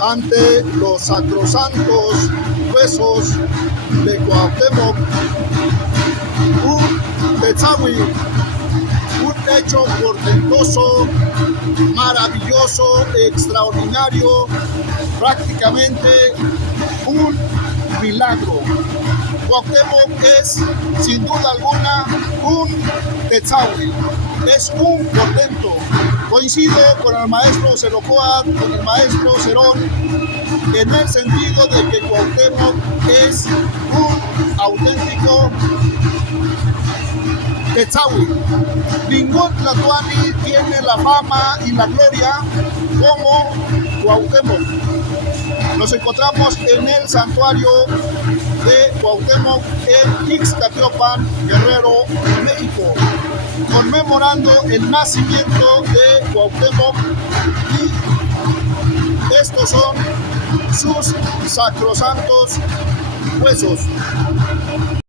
ante los sacrosantos huesos de Cuauhtémoc, un Tetzavui, un hecho portentoso, maravilloso, extraordinario, prácticamente un milagro. Cuauhtémoc es, sin duda alguna, un Tetzavui, es un portento. Coincido con el maestro Cerocoatl, con el maestro Cerón, en el sentido de que Cuauhtémoc es un auténtico Tetzavui. Ningún tlatoani tiene la fama y la gloria como Cuauhtémoc. Nos encontramos en el santuario de Cuauhtémoc en Ixtaciopan, Guerrero, México, conmemorando el nacimiento de Cuauhtémoc, y estos son sus sacrosantos huesos.